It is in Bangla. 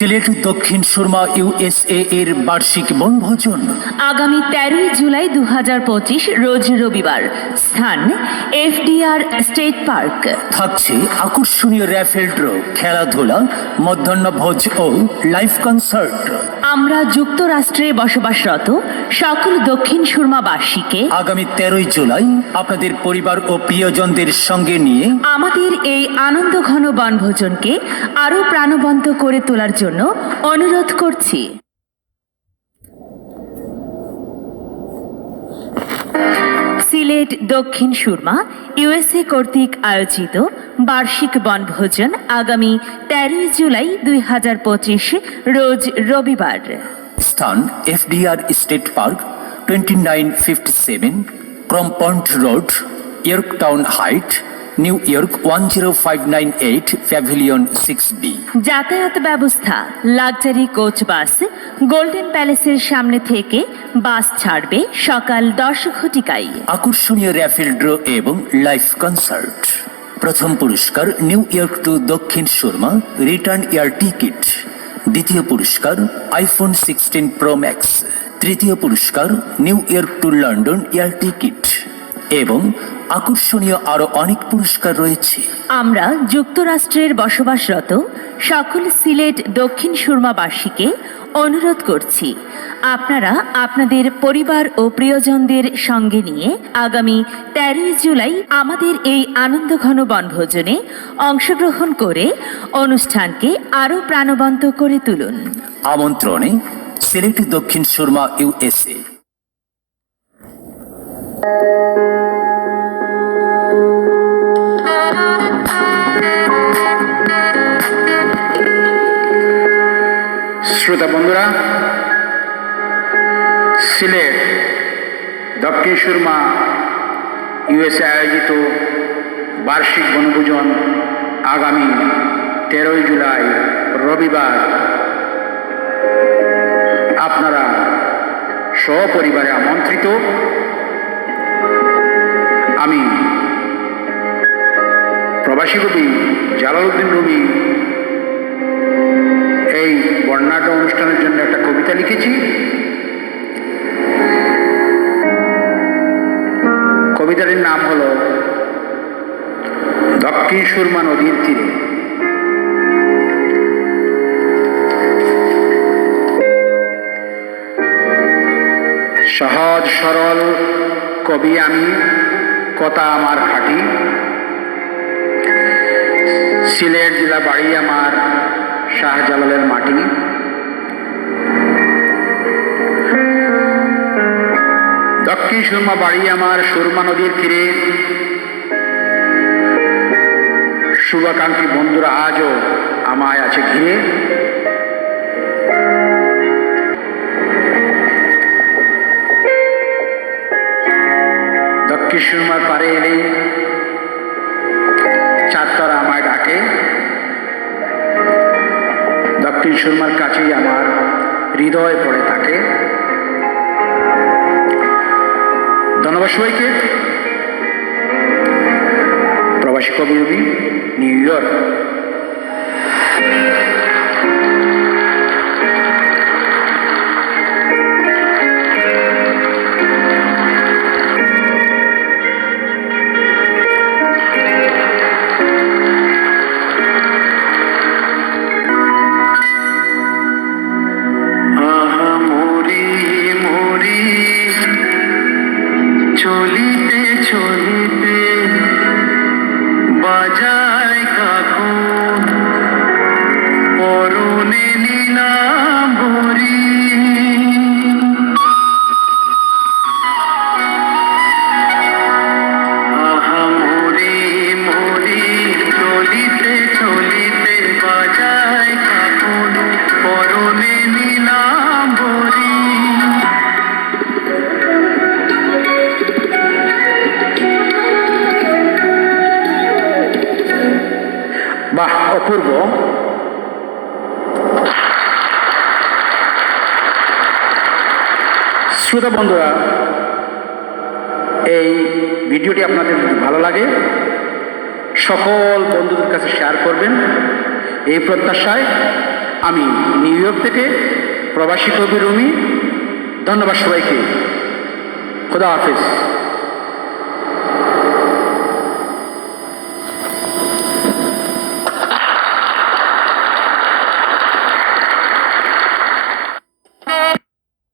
সিলেট দক্ষিণ সুরমা ইউএসএ এর বার্ষিক বনভোজন আগামী 13 জুলাই 2025 রোজ রবিবার। স্থান এফডিআর স্টেট পার্ক। থাকছে আকর্ষণীয় র্যাফেল ড্র, খেলাধুলা, মধ্যাহ্নভোজ ও লাইভ কনসার্ট। আমরা যুক্তরাষ্ট্রে বসবাসরত সকল দক্ষিণ সুরমাবাসীকে আগামী 13 জুলাই আপনাদের পরিবার ও প্রিয়জনদের সঙ্গে নিয়ে আমাদের এই আনন্দঘন বনভোজনকে আরও প্রাণবন্ত করে তোলার জন্য অনুরোধ করছি। সিলেট দক্ষিণ সুরমা ইউএসএ কর্তৃক আয়োজিত বার্ষিক বনভোজন আগামী 13 জুলাই 2025 রোজ রবিবার। স্থান FDR state park, 2957 Crompond road, Yorktown height, New York 10598, pavilion 6B। যাতায়াত ব্যবস্থা লাক্সারি কোচ বাস গোল্ডেন প্যালেসের সামনে থেকে বাস ছাড়বে সকাল 10 ঘটিকায়। আকর্ষণীয় র্যাফেল ড্র এবং লাইভ কনসার্ট। প্রথম পুরস্কার new York to Dakshin Surma return air ticket. দ্বিতীয় পুরস্কার আইফোন 16 প্রো ম্যাক্স। তৃতীয় পুরস্কার new York to London air ticket এবং আকর্ষণীয় আরও অনেক পুরস্কার রয়েছে। আমরা যুক্তরাষ্ট্রের বসবাসরত সকল সিলেট দক্ষিণ সুরমাবাসীকে অনুরোধ করছি, আপনারা আপনাদের পরিবার ও প্রিয়জনদের সঙ্গে নিয়ে আগামী 13 জুলাই আমাদের এই আনন্দঘন বনভোজনে অংশগ্রহণ করে অনুষ্ঠানকে আরও প্রাণবন্ত করে তুলুন। আমন্ত্রণে সিলেট দক্ষিণ সুরমা ইউএসএ। শ্রোতা বন্ধুরা, সিলেট দক্ষিণ সুরমা ইউএসএ আয়োজিত বার্ষিক বনভোজন আগামী 13 জুলাই রবিবার আপনারা সপরিবারে আমন্ত্রিত। আমি প্রবাসী কবি জালালউদ্দিন রুমি এই বর্ণাঢ্য অনুষ্ঠানের জন্য একটা কবিতা লিখেছি। কবিতাটির নাম হলো দক্ষিণ সুরমা নদীর তীরে। সহজ সরল কবি আমি, কথা আমার খাঁটি। সিলেট জেলা বাড়ি আমার, শাহজালালের মাটি। দক্ষিণ সুরমা বাড়ি আমার, সুরমা নদীর তীরে। শুভাকাঙ্ক্ষী বন্ধুরা আজও আমায় আছে ঘিরে। দক্ষিণ সুরমার পারে এলেই চাঁদতারা আমায় ডাকে। দক্ষিণ সুরমার কাছেই আমার হৃদয় পড়ে থাকে। ধন্যবাদ সবাইকে। প্রবাসী কবি রবি, নিউ ইয়র্ক। চলিতে চলিতে বাজায় কাকুন, পরনে নীলাম্বরী। আহা মরি মরি, চলিতে চলিতে বাজায় কাকুন, পরনে নীলাম্বরী। বাহ, অপূর্ব। শ্রোতা বন্ধুরা, এই ভিডিওটি আপনাদের যদি ভালো লাগে সকল বন্ধুদের কাছে শেয়ার করবেন এই প্রত্যাশায় আমি নিউ ইয়র্ক থেকে প্রবাসী কবি রুমি। ধন্যবাদ সবাইকে। খোদা হাফেজ।